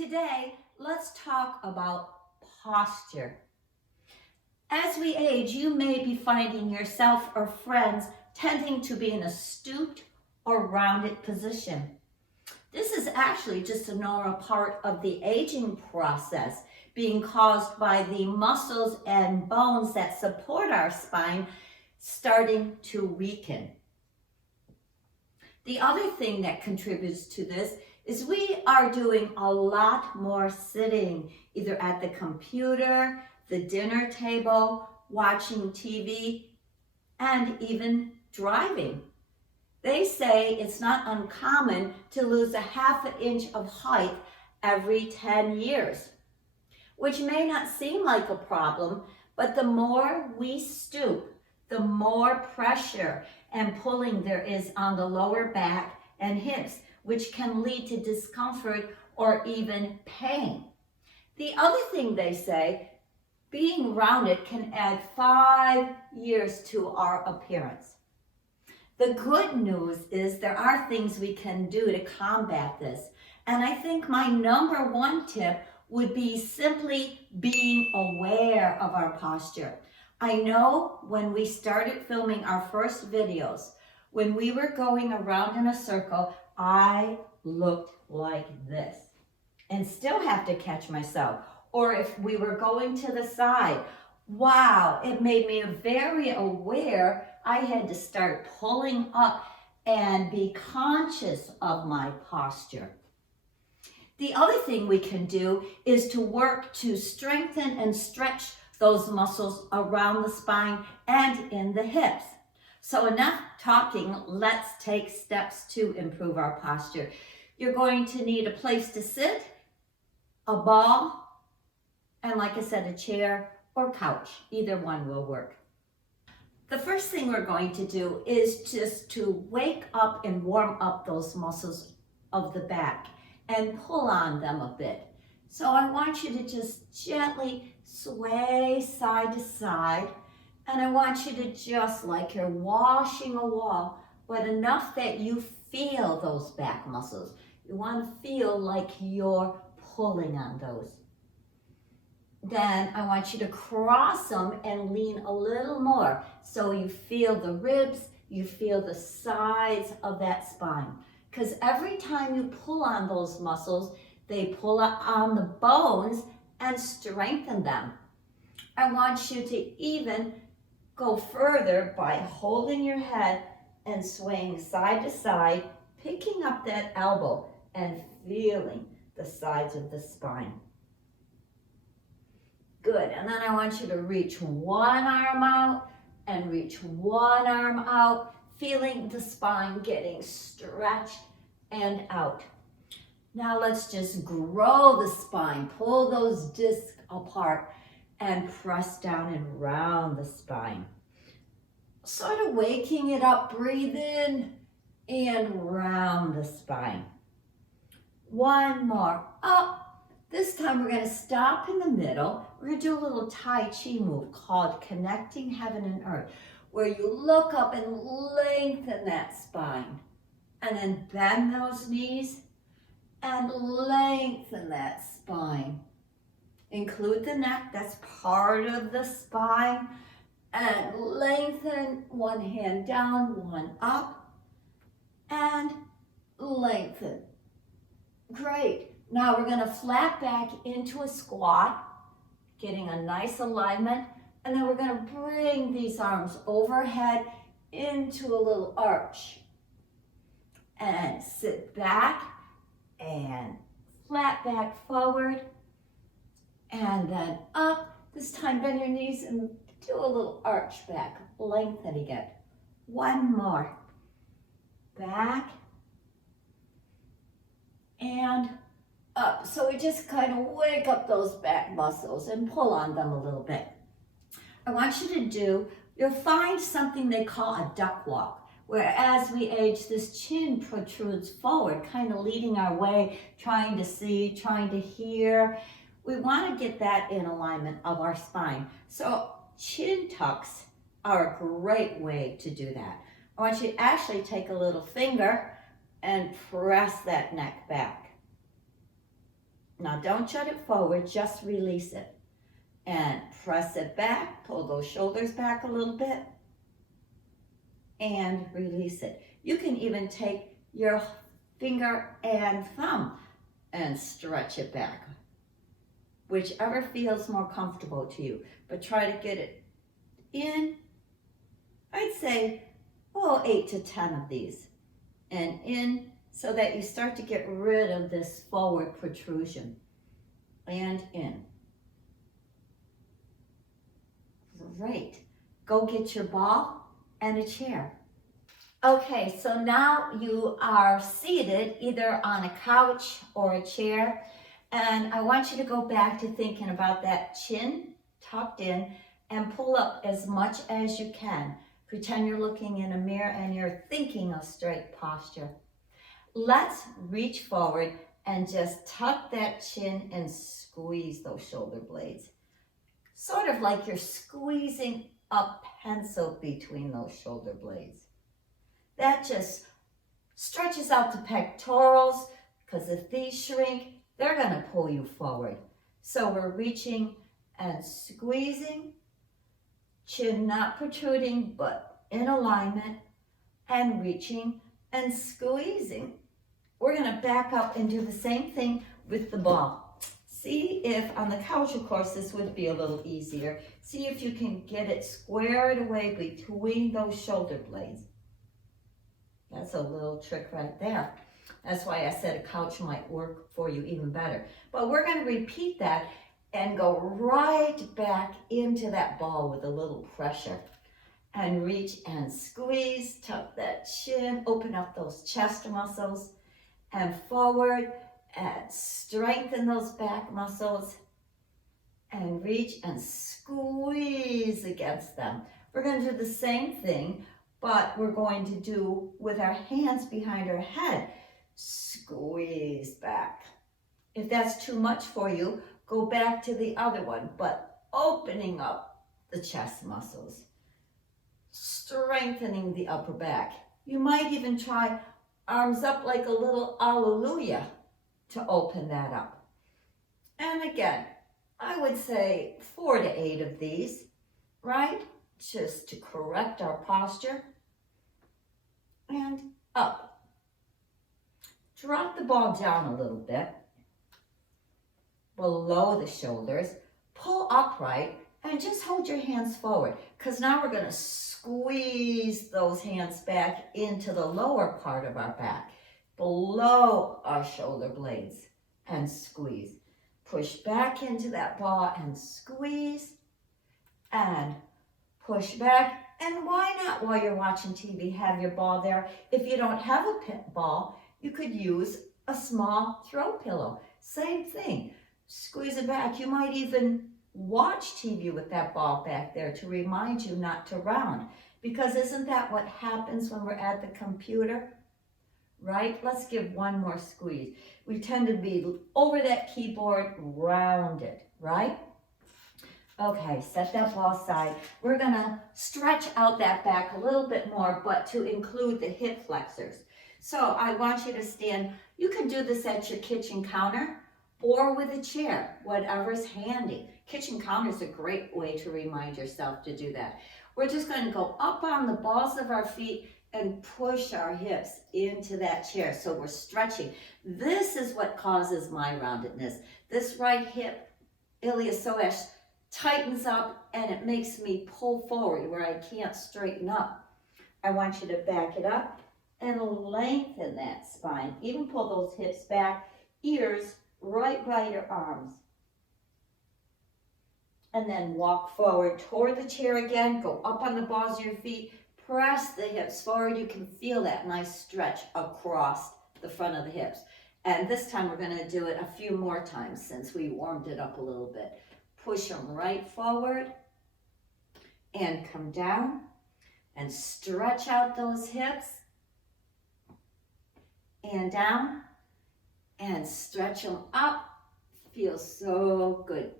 Today, let's talk about posture. As we age, you may be finding yourself or friends tending to be in a stooped or rounded position. This is actually just a normal part of the aging process, being caused by the muscles and bones that support our spine starting to weaken. The other thing that contributes to this is we are doing a lot more sitting, either at the computer, the dinner table, watching TV, and even driving. They say it's not uncommon to lose a half an inch of height every 10 years, which may not seem like a problem, but the more we stoop, the more pressure and pulling there is on the lower back and hips, which can lead to discomfort or even pain. The other thing they say, being rounded can add 5 years to our appearance. The good news is there are things we can do to combat this. And I think my number one tip would be simply being aware of our posture. I know when we started filming our first videos, when we were going around in a circle, I looked like this and still have to catch myself. Or if we were going to the side, wow, it made me very aware. I had to start pulling up and be conscious of my posture. The other thing we can do is to work to strengthen and stretch those muscles around the spine and in the hips. So enough talking, let's take steps to improve our posture. You're going to need a place to sit, a ball, and like I said, a chair or couch. Either one will work. The first thing we're going to do is just to wake up and warm up those muscles of the back and pull on them a bit. So I want you to just gently sway side to side, and I want you to just like you're washing a wall, but enough that you feel those back muscles. You want to feel like you're pulling on those. Then I want you to cross them and lean a little more so you feel the ribs, you feel the sides of that spine. Because every time you pull on those muscles, they pull on the bones and strengthen them. I want you to even go further by holding your head and swaying side to side, picking up that elbow and feeling the sides of the spine. Good, and then I want you to reach one arm out and reach one arm out, feeling the spine getting stretched and out. Now let's just grow the spine, pull those discs apart and press down and round the spine. Sort of waking it up, breathe in and round the spine. One more, up. This time we're going to stop in the middle. We're going to do a little Tai Chi move called Connecting Heaven and Earth, where you look up and lengthen that spine. And then bend those knees and lengthen that spine. Include the neck, that's part of the spine. And lengthen, one hand down, one up. And lengthen. Great. Now we're going to flat back into a squat, getting a nice alignment, and then we're going to bring these arms overhead into a little arch. And sit back and flat back forward, and then up. This time bend your knees and do a little arch back, lengthen again. One more. Back and up. So we just kind of wake up those back muscles and pull on them a little bit. I want you to you'll find something they call a duck walk, where as we age, this chin protrudes forward, kind of leading our way, trying to see, trying to hear. We want to get that in alignment of our spine. So chin tucks are a great way to do that. I want you to actually take a little finger and press that neck back. Now don't shut it forward, just release it. And press it back, pull those shoulders back a little bit, and release it. You can even take your finger and thumb and stretch it back, whichever feels more comfortable to you. But try to get it in, I'd say, 8 to 10 of these, and in, so that you start to get rid of this forward protrusion, and in. Great. Go get your ball and a chair. Okay, so now you are seated either on a couch or a chair, and I want you to go back to thinking about that chin tucked in and pull up as much as you can. Pretend you're looking in a mirror and you're thinking of straight posture. Let's reach forward and just tuck that chin and squeeze those shoulder blades. Sort of like you're squeezing a pencil between those shoulder blades. That just stretches out the pectorals, because if these shrink, they're going to pull you forward. So we're reaching and squeezing, chin not protruding, but in alignment, and reaching and squeezing. We're going to back up and do the same thing with the ball. See if, on the couch, of course, this would be a little easier. See if you can get it squared away between those shoulder blades. That's a little trick right there. That's why I said a couch might work for you even better. But we're going to repeat that and go right back into that ball with a little pressure. And reach and squeeze, tuck that chin, open up those chest muscles, and forward, and strengthen those back muscles, and reach and squeeze against them. We're going to do the same thing, but we're going to do with our hands behind our head. Squeeze back. If that's too much for you, go back to the other one, but opening up the chest muscles, strengthening the upper back. You might even try arms up like a little alleluia to open that up. And again, I would say 4 to 8 of these, right? Just to correct our posture. And up. Drop the ball down a little bit, below the shoulders. Pull upright and just hold your hands forward, because now we're going to squeeze those hands back into the lower part of our back, below our shoulder blades, and squeeze. Push back into that ball and squeeze, and push back. And why not, while you're watching TV, have your ball there? If you don't have a ball, you could use a small throw pillow. Same thing. Squeeze it back. You might even watch TV with that ball back there to remind you not to round. Because isn't that what happens when we're at the computer? Right? Let's give one more squeeze. We tend to be over that keyboard, rounded, right? Okay, set that ball aside. We're going to stretch out that back a little bit more, but to include the hip flexors. So I want you to stand. You can do this at your kitchen counter or with a chair, whatever's handy. Kitchen counter is a great way to remind yourself to do that. We're just going to go up on the balls of our feet and push our hips into that chair. So we're stretching. This is what causes my roundedness. This right hip, iliopsoas, tightens up and it makes me pull forward where I can't straighten up. I want you to back it up and lengthen that spine. Even pull those hips back, ears right by your arms. And then walk forward toward the chair again. Go up on the balls of your feet. Press the hips forward. You can feel that nice stretch across the front of the hips. And this time we're going to do it a few more times since we warmed it up a little bit. Push them right forward and come down and stretch out those hips and down and stretch them up. Feels so good.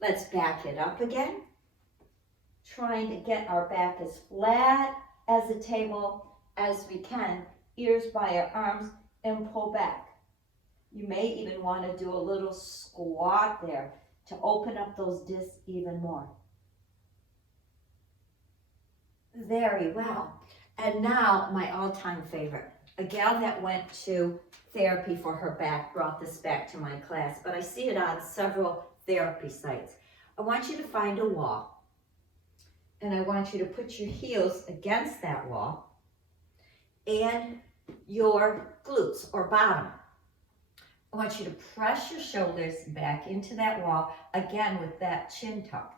Let's back it up again. Trying to get our back as flat as the table as we can. Ears by our arms and pull back. You may even want to do a little squat there to open up those discs even more. Very well. And now my all-time favorite. A gal that went to therapy for her back brought this back to my class, but I see it on several therapy sites. I want you to find a wall, and I want you to put your heels against that wall and your glutes or bottom. I want you to press your shoulders back into that wall, again with that chin tuck,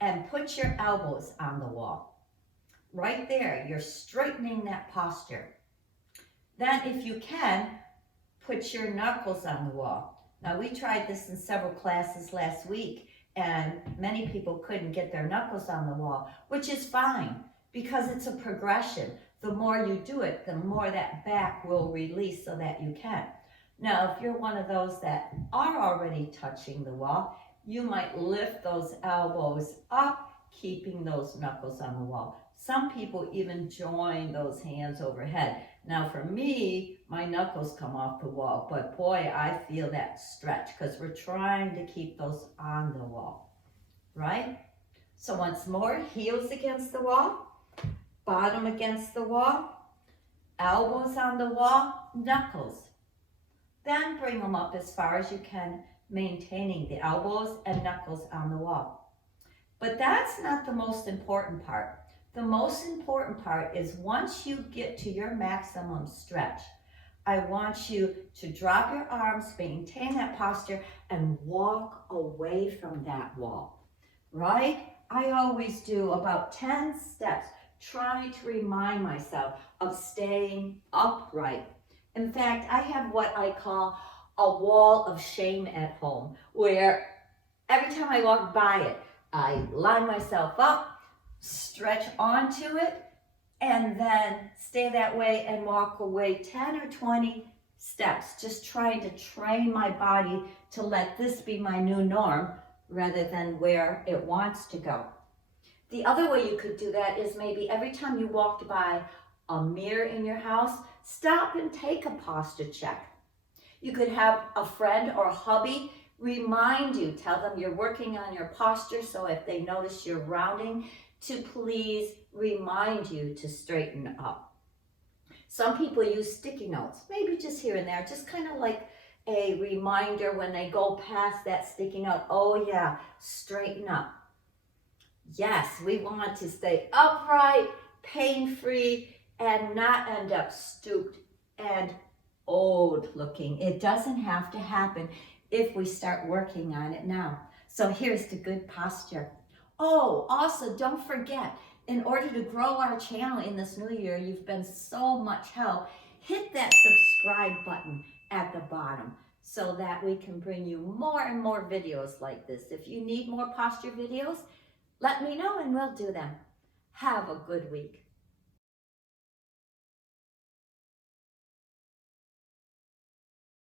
and put your elbows on the wall. Right there, you're straightening that posture. Then if you can, put your knuckles on the wall. Now we tried this in several classes last week, and many people couldn't get their knuckles on the wall, which is fine because it's a progression. The more you do it, the more that back will release so that you can. Now, if you're one of those that are already touching the wall, you might lift those elbows up, keeping those knuckles on the wall. Some people even join those hands overhead. Now for me, my knuckles come off the wall, but boy, I feel that stretch because we're trying to keep those on the wall, right? So once more, heels against the wall, bottom against the wall, elbows on the wall, knuckles. Then bring them up as far as you can, maintaining the elbows and knuckles on the wall. But that's not the most important part. The most important part is once you get to your maximum stretch, I want you to drop your arms, maintain that posture, and walk away from that wall, right? I always do about 10 steps, trying to remind myself of staying upright. In fact, I have what I call a wall of shame at home, where every time I walk by it, I line myself up, stretch onto it, and then stay that way and walk away 10 or 20 steps, just trying to train my body to let this be my new norm rather than where it wants to go. The other way you could do that is maybe every time you walked by a mirror in your house, stop and take a posture check. You could have a friend or a hubby remind you, tell them you're working on your posture, so if they notice you're rounding, to please remind you to straighten up. Some people use sticky notes, maybe just here and there, just kind of like a reminder when they go past that sticky note, oh yeah, straighten up. Yes, we want to stay upright, pain-free, and not end up stooped and old looking. It doesn't have to happen if we start working on it now. So here's the good posture. Oh, also don't forget, in order to grow our channel in this new year, you've been so much help, hit that subscribe button at the bottom so that we can bring you more and more videos like this. If you need more posture videos, let me know and we'll do them. Have a good week.